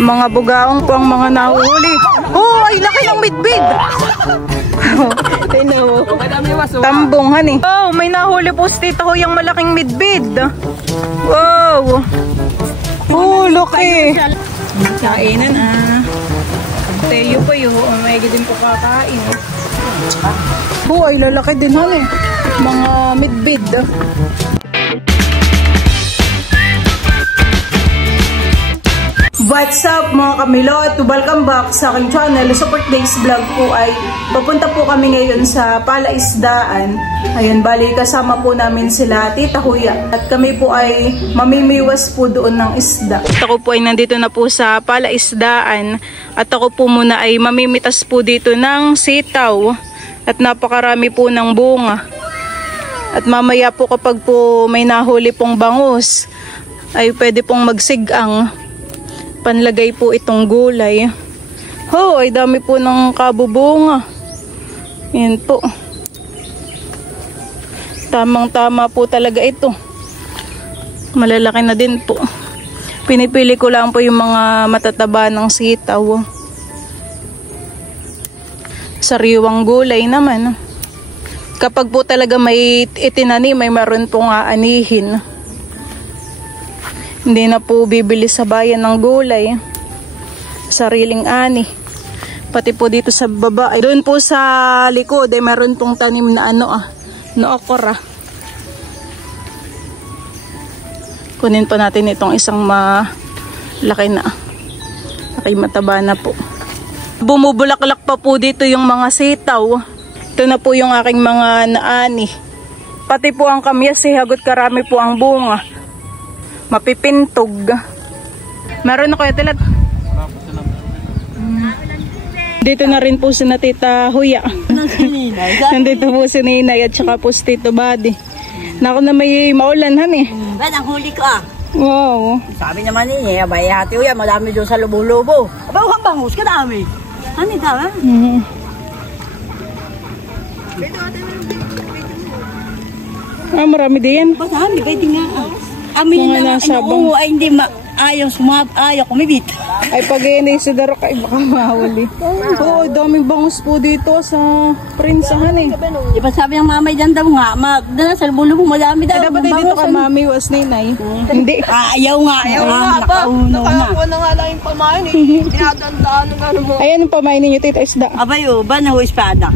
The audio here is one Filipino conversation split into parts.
Mga bugaong po ang mga nahuhuli. Oh, ay laki ng midbid. Tambungan eh. Oh, may nahuli po si Tita Huy ang malaking midbid. Wow. Oh, laki. Kainan ah. Tayo po yun. May din po kakain. Oh, ay lalaki din han eh. Mga midbid. What's up mga kamilot? Welcome back sa aking channel. Sa Days Vlog po ay papunta po kami ngayon sa palaisdaan. Ayan, bali kasama po namin sila Tita Huya. At kami po ay mamimiwas po doon ng isda. Ako po ay nandito na po sa palaisdaan. At ako po muna ay mamimitas po dito ng sitaw. At napakarami po ng bunga. At mamaya po kapag po may nahuli pong bangus, ay pwede pong magsigang. Panlagay po itong gulay. Oh, ay dami po ng kabubunga. Yan po. Tamang-tama po talaga ito. Malalaki na din po. Pinipili ko lang po yung mga matataba ng sitaw. Sariwang gulay naman. Kapag po talaga may itinanim, may maroon pong aanihin. Hindi na po bibili sa bayan ng gulay. Sariling ani. Pati po dito sa baba. Ay, doon po sa likod ay meron pong tanim na na okra. Kunin pa natin itong isang malaki na. Laki mataba na po. Bumubulaklak pa po dito yung mga sitaw. Ito na po yung aking mga naani. Pati po ang kamyas, hagot karami po ang bunga. Mapipintog. Meron na kayo tilat. Dito na rin po si Tita Huya. Nandito po si Ninay at saka po si Tito Buddy. Naku na may maulan han eh. Ben, ang huli ka. Wow. Sabi naman niya, abay hati Huya, madami doon sa lubo-lubo. Aba, huwag bangus ka dami. Ano ito ha? Marami din. Marami, pwede nga. Amin na nga, oo, ay hindi ayaw kumibit. Ay pag si Darok ay baka mahuli. Oo, daming bangus po dito sa prinsahan eh. Di ba sabi ng mamay dyan daw nga, magdala sa lubo-lubo, madami daw. Dapat dito ka mami was Ninay. Hindi. Ayaw nga pa. Nakakuha na nga lang yung pamain eh. Dinadandaan ng ano mo. Ayan ang pamain ninyo, Tita Isda. Abay o, ba na ho espada?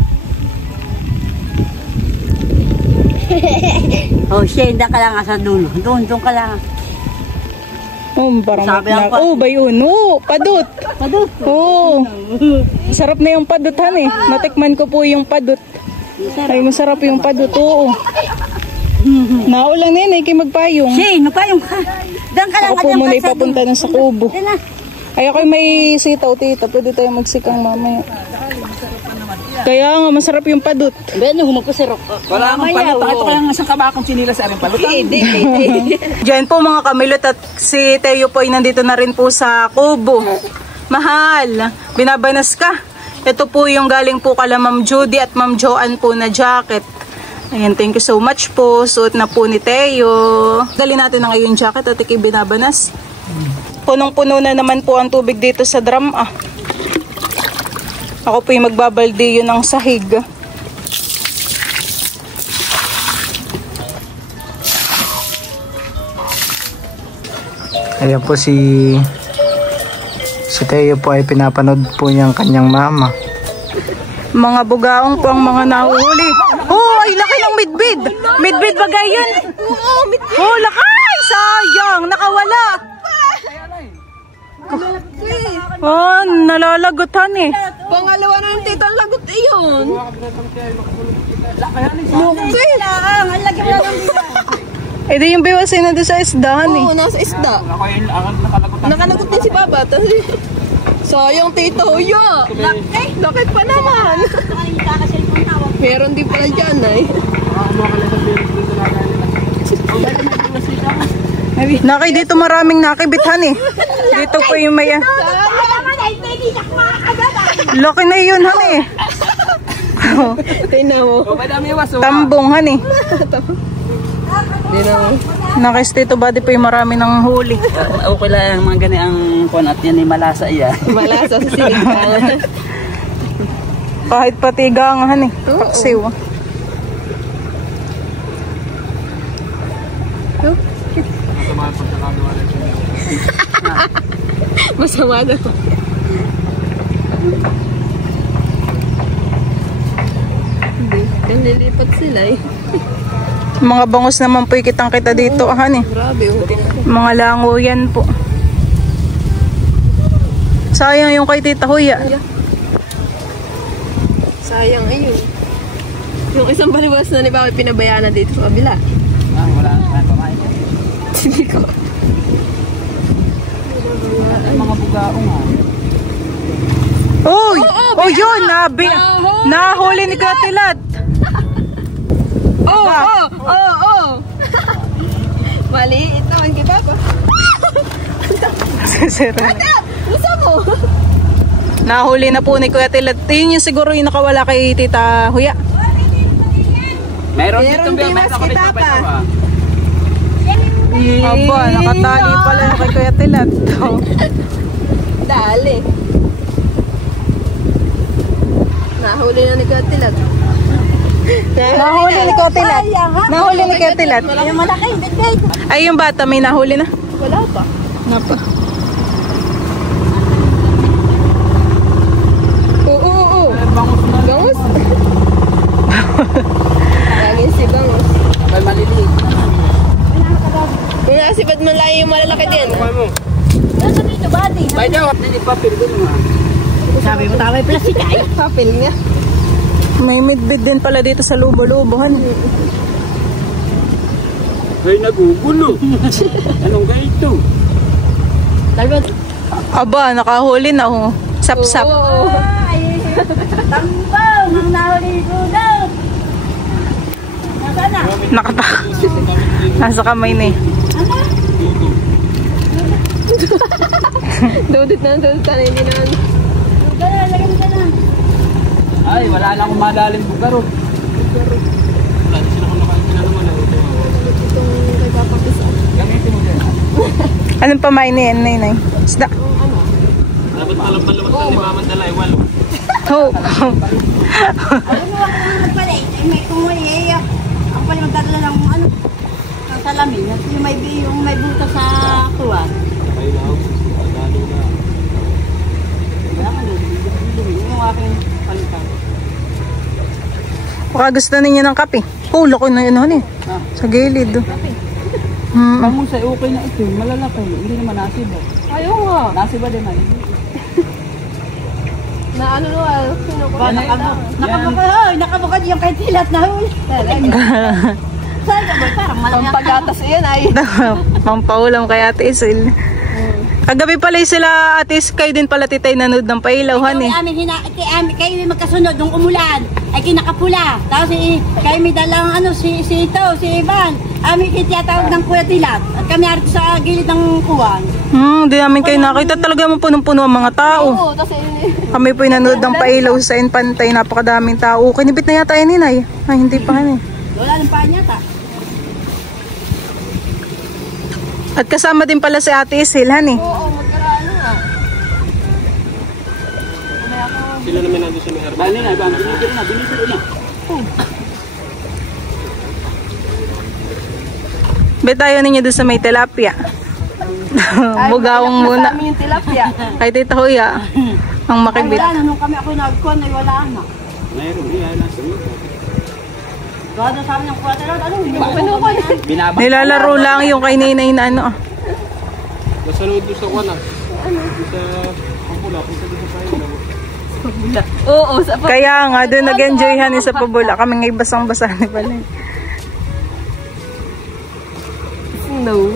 Oh, shenda ka lang sa dulo. Doon ka lang. Parang oh, ba yun? Oh, padut. Padut? Oh. Sarap na yung padut, han eh. Natikman ko po yung padut. Ay, masarap yung padut, oo. Naulang na yun eh, kayo magpayong. Magpayong ka. Doon ka lang. Ako po muna ipapunta na sa kubo. Ay, ako'y may sitaw, Tita. Pwede tayo magsikang mamaya. Kaya nga, masarap yung padut. Beno, humagpasirok. Wala akong palut. Ito kaya nga isang kabakong sinila sa aring palut. Diyan po mga kamilot at si Teo po ay nandito na rin po sa kubo. Mahal, binabanas ka. Ito po yung galing po kala Ma'am Judy at Ma'am Joanne po na jacket. Ayan, thank you so much po. Suot na po ni Teo. Dali natin na ngayon jacket at ikay binabanas. Punong-puno na naman po ang tubig dito sa drum Ako po yung magbabalde yun ng sahig. Ayan po si Teo po ay pinapanood po niyang kanyang mama. Mga bugaong po ang mga nahuhuli. Oh, ay laki ng midbid. Midbid bagay yun. Oh, lakay. Sayang, nakawala. Oh, nalalagutan eh. Pangalawa na yung tita lagot iyon. Eh di yung biwasin na doon sa isdahan eh. Oo, nasa isda. Nakalagot din si Baba. Sayang tita Huya. Laki pa naman. Meron din pala dyan eh. Nakay dito maraming nakibithan eh. Dito po yung may laki na yun han eh. Tingnan mo. Tambong han eh. Tingnan mo. Nakistito body po yung marami ng huli. Okay lang mga gani ang kon at yan ay malasa iya. Malasa sa sinig. Kahit pati gangahan eh. Paksiw. Masama na. Hindi. Yung lilipat sila eh. Mga bangus naman po kitang kita dito. Han eh. Grabe. Mga lango yan po. Sayang yung kay Tita Huya. Sayang ayun. Yung isang balibas na ni Bakit pinabayaan na dito sa kabila. Wala nang pamain. Hindi ko. Mga bugaong ha. Uy! Oh, yun! Nahuli ni Katilat. Oh! Maliit naman kay Papa. Sisira. Gusto mo? Nahuli na po ni Kuya Tilat. Yun yung siguro yung nakawala kay Tita Huya. Meron Meron dito dimas kay Papa. Aba, nakatali pala kay Kuya Tilat. Dali. Nahuli na ni Katilat. Nahuli ni Kuya Tilat. Nahuli ni Kuya Tilat. Yung malaki. Ay, yung bata may nahuli na. Wala pa. Napa. Oo. Bangus? Laging si Bangus. May maliliit. Kung nasipad man lang yung malalaki din. Nasa dito ba di? Bay daw. Hindi papel doon mo. Sabi mo tama yung plastic ay. Papel nga. May midbid din pala dito sa lubo-lubohan. Ay nagugulo. Anong ganito? Aba, nakahuli na oh. Sap-sap. Tambaw! Nang nahuli ko daw! Nasaan na? Nakatak. Nasa kamay na eh. Dudit na. Hindi naman. Lagyan ka na. Ay, wala lang akong madaling bugaro. Gamitin mo din. Anong pamain na yan, Nay? Isda. Dapat malamang sa limaman dala ay walo. Oh. May kumuli ako pala magdadala ng ng salamin yung may buta sa tuwan. Yung aking palitan. Baka gusto ninyo ng kape. Oh, laki na yun, honey. Sa gilid. Pamusay, okay na ito. Malalaki. Hindi naman nasiba. Ayaw nga. Nasiba din man. Na ano naman. Sino ko Nakabukad yung kay Tilat na huli. Saan ka ba? Parang malaki. Pampagatas iyan ay. Pampaulam kay Ate Isil. Kagabi pala sila Ate Is, kayo din pala titay nanood ng pailaw, honey. Kayo may magkasunod nung umulan. Ay kinakapula. Tapos kayo may dalang si Ivan. Amin kitiyatawag ng Kuya Tilat. At kami arito sa gilid ng kuwan. Di namin kayo nakita. Talaga mo punong-puno ang mga tao. Oo, kasi Kami po nanood ng pailaw sa Infantay. Napakadaming tao. Kinibit na yata yun, Ninay. Ay, hindi pa, honey. Wala ng paan yata. At kasama din pala si Ate Isil, honey. oo, magkaraan nga. Sila naman nandun sa Meher. Dahil na, binibiro na. Bet tayo ninyo doon sa may tilapia. Bugawang muna. Kami yung tilapia. Kay Tita Huya. Ang makibit. Wala na. Nung kami ako nagkon ay wala na. Mayroon, nasa mga. Gawin sa amin ng Kuya Tilat. Ano? Hindi mo Pinukon. Binabak. Nilalaro lang yung kay Ninay na ano. Nasunod doon sa kwana. Sa pula, punta doon sa pailaw. Oo, sa Kaya nga, doon nag-enjoy honey sa pabula. Kami ngay basang-basa ni pala. no.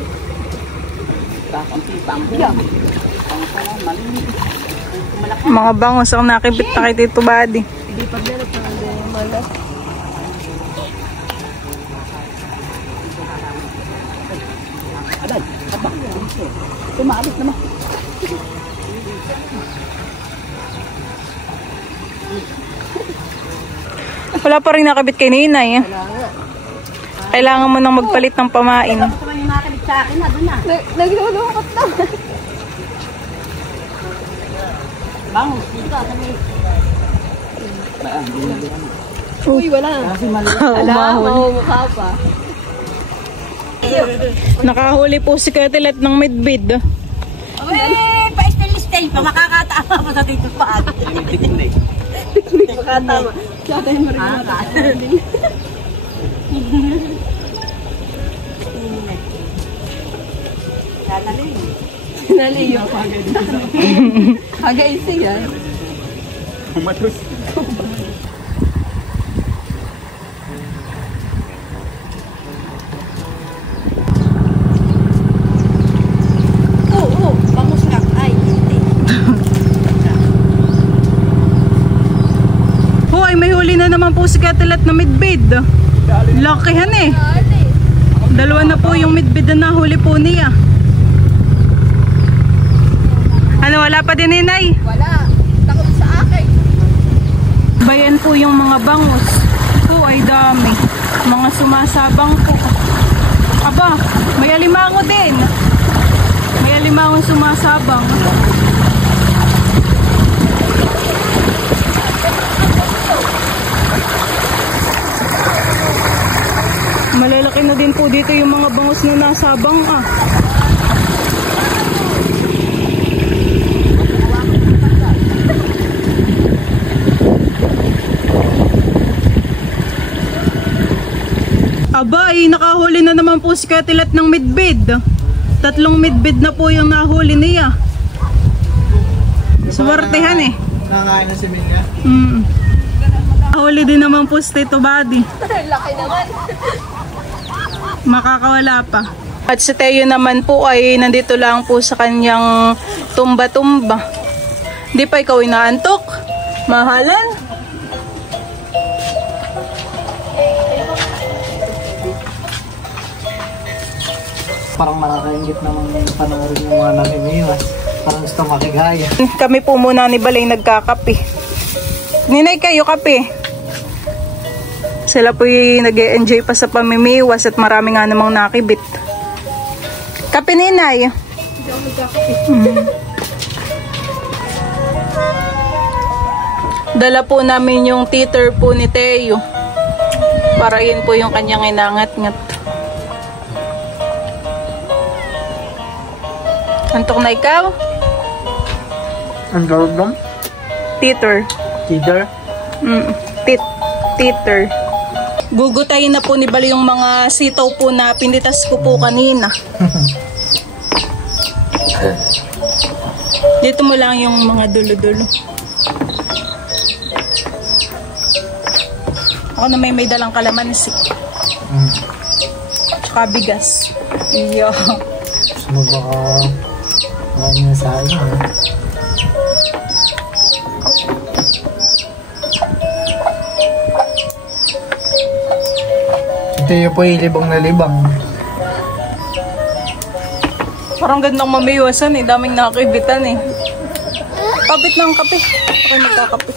Mga bangos ang nakibit na kay Tito Buddy. Hindi paglalap na ang malas. Tumaalit naman. Wala pa rin nakabit kay Ninay. Kailangan mo nang magpalit ng pamain. may makalig sa akin na, doon na. Naglulukot na. Bangus, dito, kami. Uy, wala. Wala, mamumukha pa. Nakahuli po si Katilat ng midbid. Uy, pa-stain, pa makakatama pa sa dito pa. Makatama. Siya tayo marimata. Naliyo. Hagaising yan. Kumatos. Oo, bangus nga. Ay, hindi. Hoy, may huli na naman po si Katilat na midbid. Lakihan eh. Dalawa na po yung midbid na nahuli po niya. Ano, wala pa din, Inay? Wala. Takot sa akin. Bayan po yung mga bangus. Po ay dami. Mga sumasabang po. Aba, may alimango din. May alimango sumasabang. Malalaki na din po dito yung mga bangus na nasabang ah. Abay, nakahuli na naman po si Katilat ng midbid. 3 midbid na po yung nahuli niya. Swertehan eh. Nangain na si Minga. Nahuli din naman po si Tito Buddy. Laki naman. Makakawala pa. At si Teo naman po ay nandito lang po sa kanyang tumba-tumba. Di pa ikaw inaantok? Mahalan? Parang nakakaingit naman panoorin yung mga namimiwas. Parang gusto makigaya. Kami po muna ni Balay nagkakape. Ninay, kayo kape. Sila po nag-e-enjoy pa sa pamimiwas at marami nga namang nakibit. Kape, Ninay. Dala po namin yung teeter po ni Teo. Para yun po yung kanyang inangat-ngat. Antok na ikaw? Ang tawag doon? Teeter. Teeter? Teeter. Gugutayin na po ni Bali yung mga sitaw po na pinitas ko po kanina. Dito mo lang yung mga dulo-dulo. Ako na may dalang kalamansi. Tsaka bigas. Iyo. Gusto mo baka marami na sa akin. Ito yung po ilibang na libang. Parang gandang mamiwasan eh. Daming nakakibitan eh. Kapit ng kape. Okay, magkakape.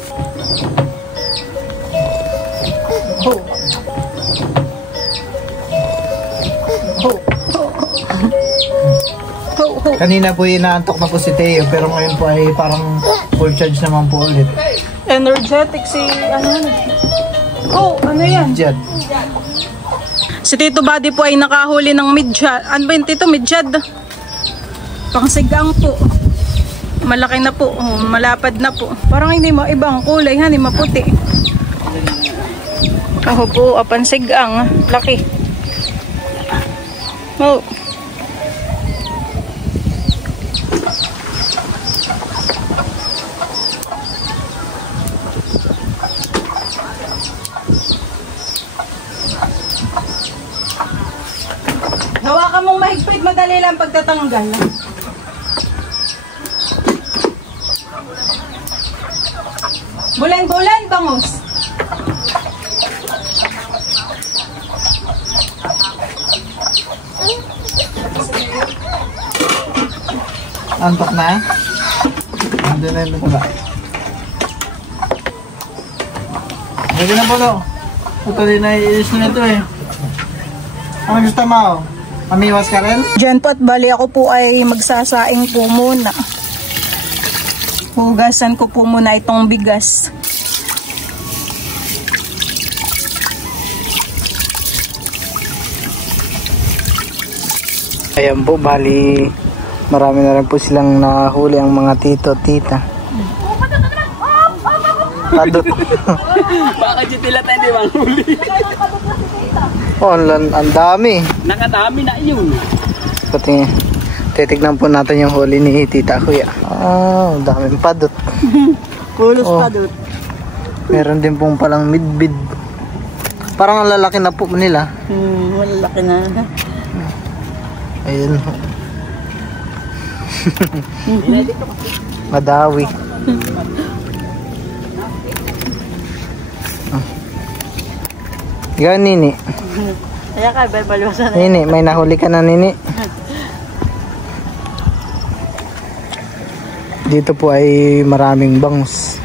Oh. Oh. Kanina po inaantok na po si Teo pero ngayon po ay parang full charge naman po ulit. Energetic si ano. Oh, ano yan? Jad. Si Tito Buddy po ay nakahuli ng midjad. Ano ba yun, Tito? Midjad. Pangsigang po. Malaki na po. Oh, malapad na po. Parang hindi mo ibang kulay, hindi maputi. Ako po, pansigang. Laki. Oh. Hawakan mong mahigpit, madali lang pagtatanggal. Bulan-bulan, bangus. Antok na? Andun na yung ba? Pwede na po to. Ito din na i-ilis na ito eh. Ang gusto mo? Mamiwas ka rin? Diyan po at bali ako po ay magsasaing po muna. Hugasan ko po muna itong bigas. Ayan po, bali marami na rin po silang nahuli ang mga tito, tita. Padot. Baka tila tayo di bang huli. Oh, ang dami. Nakadami na yun. Pati, titignan po natin yung huli ni tita kuya. Ang daming padot. Kulos padot. Meron din pong palang midbid. Parang ang lalaki na po nila. Malalaki na. Ayun. Madawi. Yan, Nini. Kaya ka, balbalusan na. Nini, may nahuli ka na, Nini. Dito po ay maraming bangus.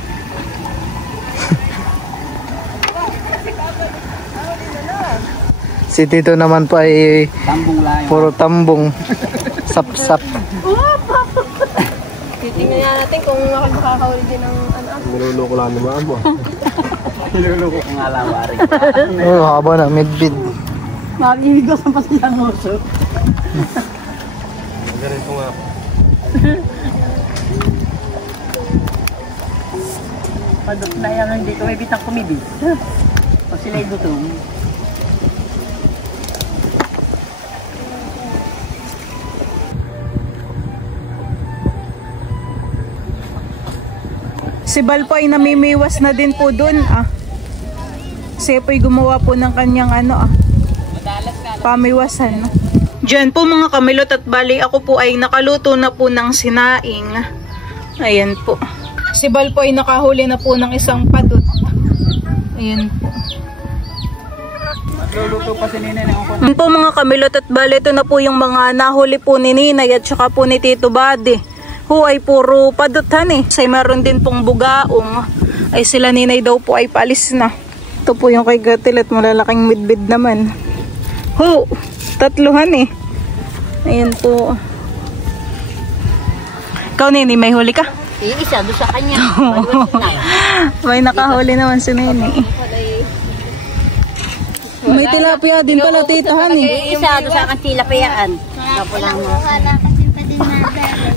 Si Tito naman po ay Tambong lang. puro tambong. Sap-sap. Titingnan natin kung makakahuli din ng ano. Niluloko lang naman mo. Niluloko ko nga lang, wari. Oh, haba na, midbid. Makikigos ang pasilang uso. Ganito nga. Padot na yan, hindi ko may bitang kumibis. Pag sila'y gutom. Si Bal po ay namimiwas na din po dun. Siya po ay gumawa po ng kanyang pamiwasan. Diyan po mga kamilot at bali ako po ay nakaluto na po ng sinaing. Ayan po. Si Bal po ay nakahuli na po ng isang padot. Ayan po. Magluluto pa si Ninay ng ukon. Ayan po mga kamilot at bali ito na po yung mga nahuli po ni Ninay at saka po ni Tito Buddy. Ay puro padutan eh. Say meron din pong bugaong. Ay sila Ninay daw po ay paalis na. Ito po yung kay Gatil at malalaking midbid naman. Tatluhan eh. Ayan po. Ikaw Ninay, may huli ka? Isa doon sa kanya. May nakahuli naman si Ninay. May tilapia din pala titahan eh. Isa doon sa kantila payaan. Tapos lang mo.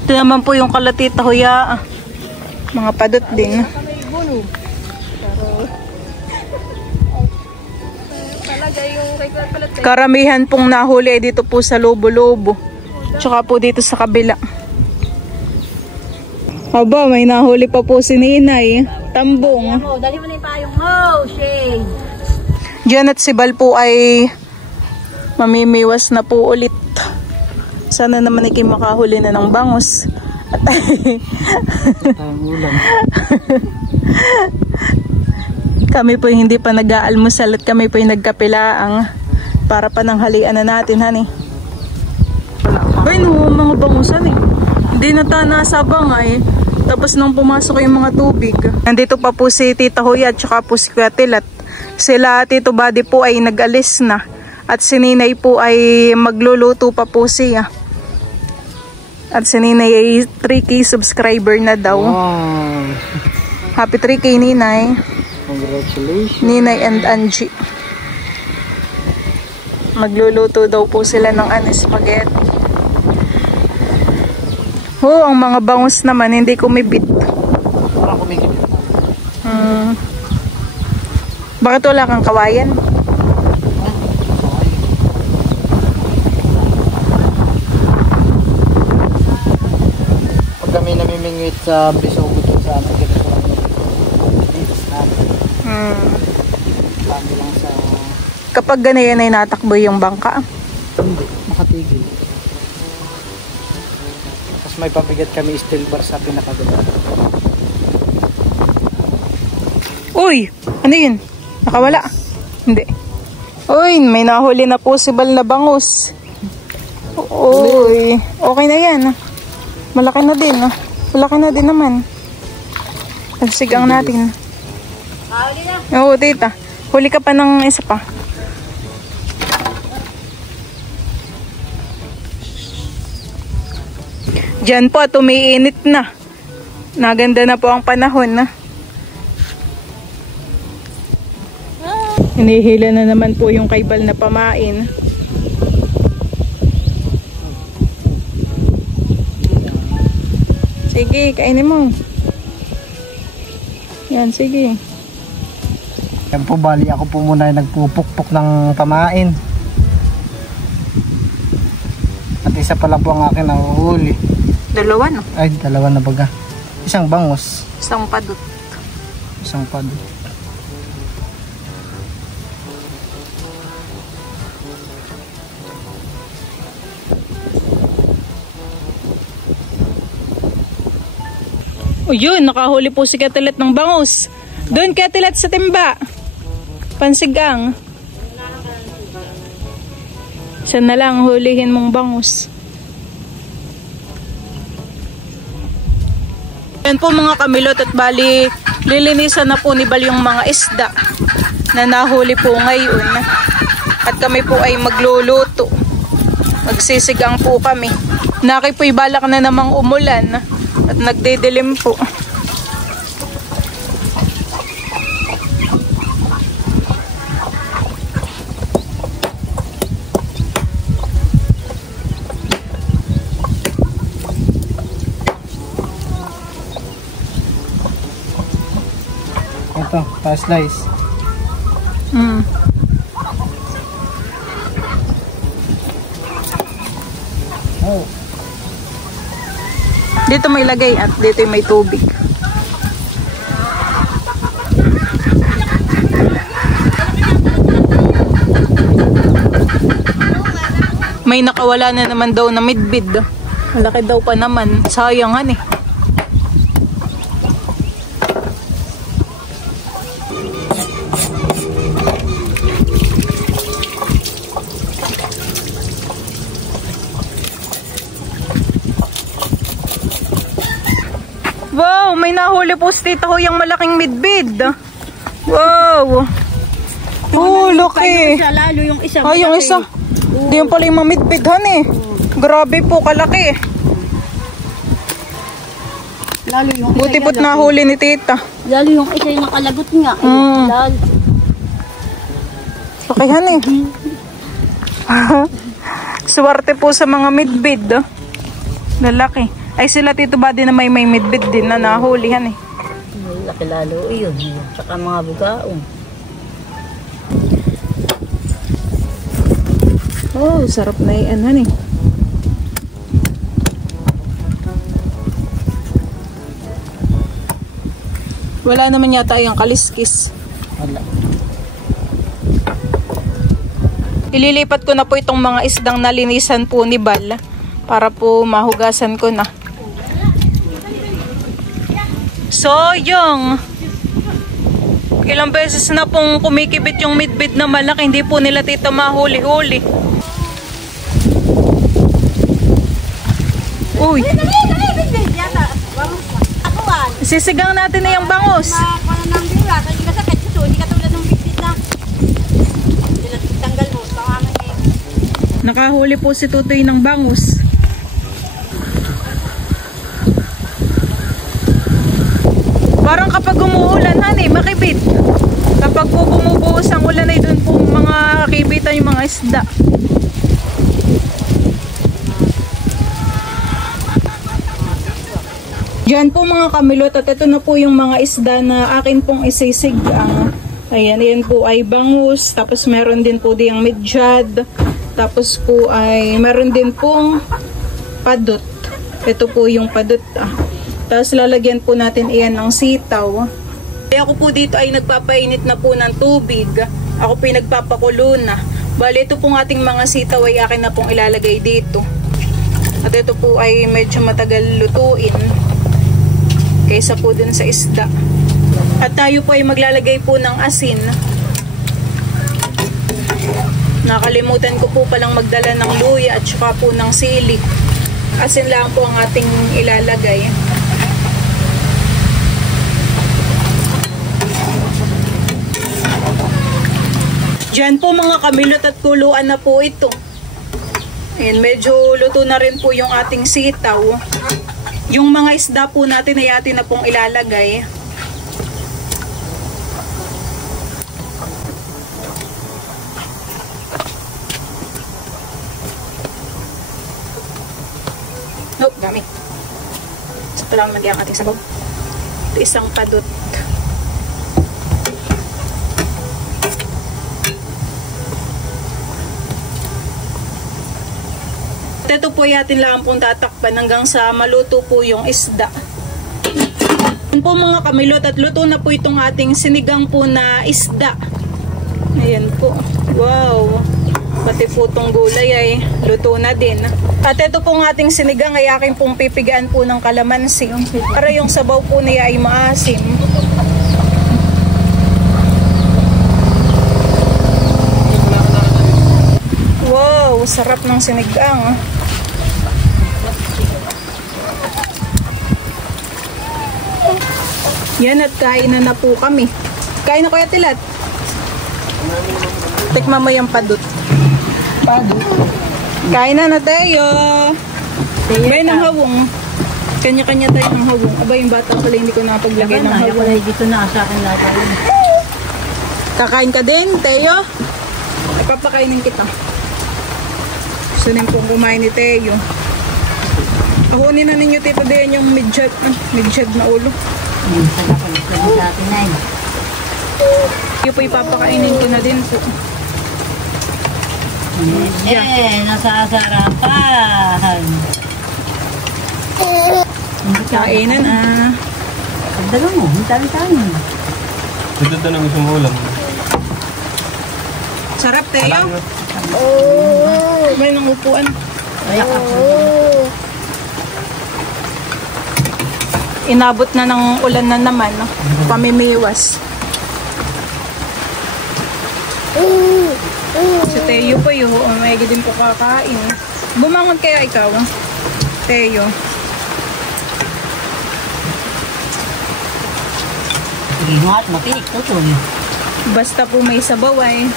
Ito naman po yung kalatita huya. Mga padot din. Karamihan pong nahuli ay dito po sa Lobo-Lobo. Tsaka po dito sa kabila. Aba, may nahuli pa po si Ninay. Tambong. Dali mo na yung payong mo, Shane. Diyan at si Bal po ay mamimiwas na po ulit. Sana naman ay makahuli na ng bangus. At kami po hindi pa nag-aalmusal at kami po nagkapilaang para pananghalian na natin, honey. Ay no, mga bangusan eh. Hindi na ta nasa bangay. Tapos nung pumasok yung mga tubig. Nandito pa po si Tita Huya at saka po si Kuya Tilat. Sila Tito Buddy po ay nag-alis na. At si Ninay po ay magluluto pa po siya. At si Ninay ay 3K subscriber na daw. Wow. Happy 3K Ninay. Congratulations. Ninay and Angie. Magluluto daw po sila ng spaghetti. Ang mga bangus naman hindi kumibit. Parang kumikit. Bakit wala kang kawayan? Pag kami namimingwit sa Bisogo dun sa amin, ganito lang kami lang sa... Kapag ganayan ay natakbo yung bangka. Hindi, makatigil. Tapos may pabigat kami steel bar sa pinakaganda. Uy! Ano yun? Nakawala? Hindi. Uy! May nahuli na po si Bal na bangus. Uy! Okay na yan. Malaki na din. Malaki na din naman. Sigang natin. Oo, tita. Huli ka pa ng isa pa. Diyan po, tumiinit na. Naganda na po ang panahon na. Hinihila na naman po yung kaibal na pamain. Sige, kainin mo. Yan, sige. Yan po, bali ako po muna ay nagpupukpok ng pamain. At isa pa lang po ang akin nahuhuli. Dalawa, no? Ay, dalawa na baga. Isang bangus. Isang padot. Isang padot. O yun, nakahuli po si Katilat ng bangus. Doon Katilat sa timba. Pansigang. Siya na lang hulihin mong bangus. Yan po mga kamilot, at bali lilinisan na po ni Bal yung mga isda na nahuli po ngayon. At kami po ay magluluto. Magsisigang po kami. Naki po'y balak na namang umulan at nagdidilim po. Ito, pa-slice. Oh. Dito may lagay at dito may tubig. May nakawala na naman daw na midbid. Malaki daw pa naman. Sayangan eh. Wow, may nahuli po si Tita Huyang malaking midbid. Wow. Oh, laki. Lalo yung isa. Ay, yung isa. Di yung pala yung mamidbid, honey. Grabe po, kalaki. Lalo yung Buti po't nahuli ni Tita. Lalo yung isa yung nakalagot nga. Lalo. Laki, honey. Swerte po sa mga midbid. Lalaki. Ay sila Tito Buddy na may midbid din na nahulihan eh. Laki lalo yun. Tsaka mga bugaong. Oh, sarap na yan honey. Wala naman yata yung kaliskis. Wala. Ililipat ko na po itong mga isdang nalinisan po ni Bal para po mahugasan ko na. So, yung ilang beses na pong kumikibit yung midbid na malaki, hindi po nila Tita mahuli-huli. Uy! Sisigang natin na yung bangus. Nakahuli po si Tutoy ng bangus. Parang kapag umuulan, honey, makibit. Kapag po bumubuhos ang ulan ay doon po mga kibitan yung mga isda. Diyan po mga kamilot, at ito na po yung mga isda na akin pong isisigang. Ayan, yan po ay bangus, tapos meron din po diyang midyad, tapos po ay meron din pong padot. Ito po yung padot. Tapos lalagyan po natin iyan ng sitaw. Kaya ako po dito ay nagpapainit na po ng tubig. Ako po ay nagpapakulo na. Bali ito pong ating mga sitaw ay akin na pong ilalagay dito. At ito po ay medyo matagal lutuin kaysa po dun sa isda. At tayo po ay maglalagay po ng asin. Nakalimutan ko po palang magdala ng luya at saka po ng sili. Asin lang po ang ating ilalagay. Diyan po mga kamilot at kuluan na po ito. Ayan, medyo luto na rin po yung ating sitaw. Yung mga isda po natin ay atin na pong ilalagay. Nope, dami. Sa lang lagyan ang ating sabaw. Ito isang padot. Ito po yatin lang pong tatakpan hanggang sa maluto po yung isda. Yan po mga kamilot, at luto na po itong ating sinigang po na isda. Ayan po. Wow! Pati po itong gulay ay luto na din. At ito pong ating sinigang ay aking pong pipigaan po ng kalamansi para yung sabaw po niya ay maasim. Wow! Sarap ng sinigang. Yan, at kain na po kami. Kain na Kuya Tilat. Tikman mo yung padut. Padut. Kain na tayo. May ng hawong. Kanya-kanya tayo ng hawong. Aba, yung bata pala hindi ko napaglagay ng hawong. Dito na sa akin lagay. Kakain ka din, Teo? Ipapakainin kita. Gusto rin pong kumain ni Teo. Akunin na ninyo, Tito Dean, yung midjad na ulo. Yung po ipapakainin ko na din po. Nasasarapan. Kainan na. Pagdalo mo, hintayin. Ito na gusto mo ulam. Sarap, Teo. Oh, may nangupuan. Inabot na ng ulan na naman, no? Pamimiwas. Si Teo po yun, may din po kakain. Bumangon kaya ikaw, Teo. Ingat, matinik, tutol. Basta po may sabaw ay.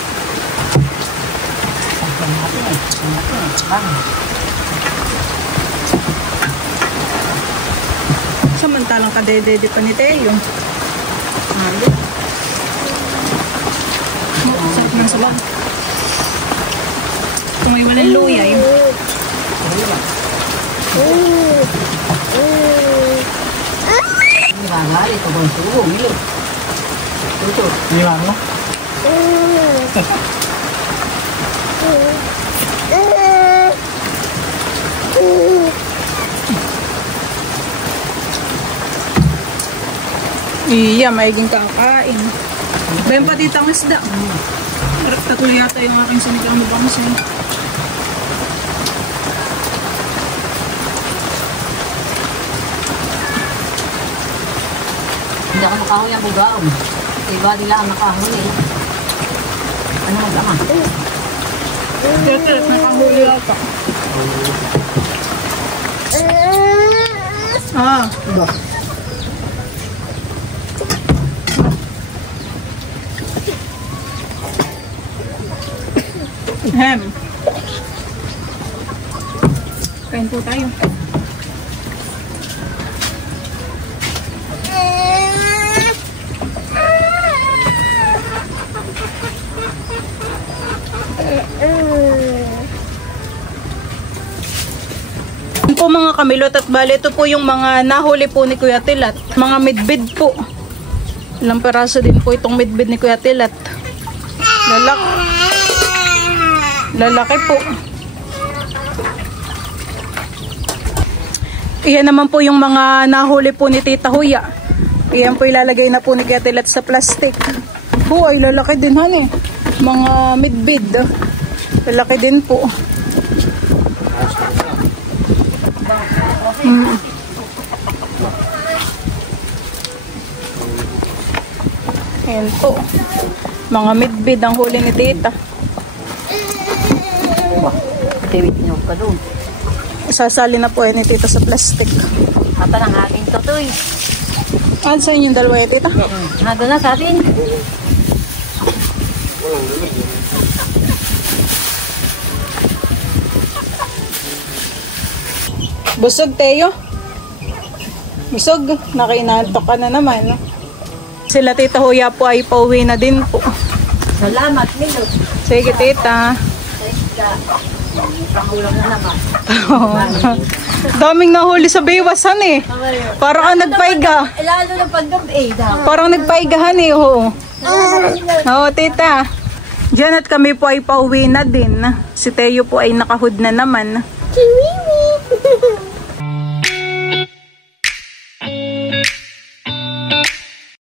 Samantalang kadedede pa ni Teo. Sarap ng sabaw. Kung may walang luya yun. Bagay, ito bang sugo, milo. Tutol. Ilan mo? Iya, maiging kakain. Bayan pa ditang isda. Tatlo yata yung aking sinigang na bangsa. Hindi ako nakahoy ang bugaw. Iba nila ang nakahoy eh. Ano mag-ama? Tete, nakahuli yata. Ba? Hem. Kain po tayo. Po mga kamilot, at bali ito po yung mga nahuli po ni Kuya Tilat. Mga midbid po. Ilang peraso din po itong midbid ni Kuya Tilat. Lalaki po. Iyan naman po yung mga nahuli po ni Tita Huya. Iyan po ilalagay na po ni Kuya Tilat sa plastic. Ay lalaki din han eh. Mga midbid. Lalaki din po. Ayan po. Mga midbid ang huli ni Tita. Tiwit nyo ka doon. Sasali na po ni Tita sa plastic. Ata ng aking totoy. Ano sa inyong dalawa ya, Tita? Nado na sa atin. Busog, Teo? Busog? Nakainantok ka na naman. Sila Tita Huya po ay pauwi na din po. Salamat, Milo. Sige, Tita. Pangulang na naman. Daming nahuli sa baywasan eh. Parang ka nagpaiga. Lalo na pag-gabi Parang nagpaigahan eh. Oo. Oo, Tita. Diyan at kami po ay pauwi na din. Si Teo po ay nakahood na naman.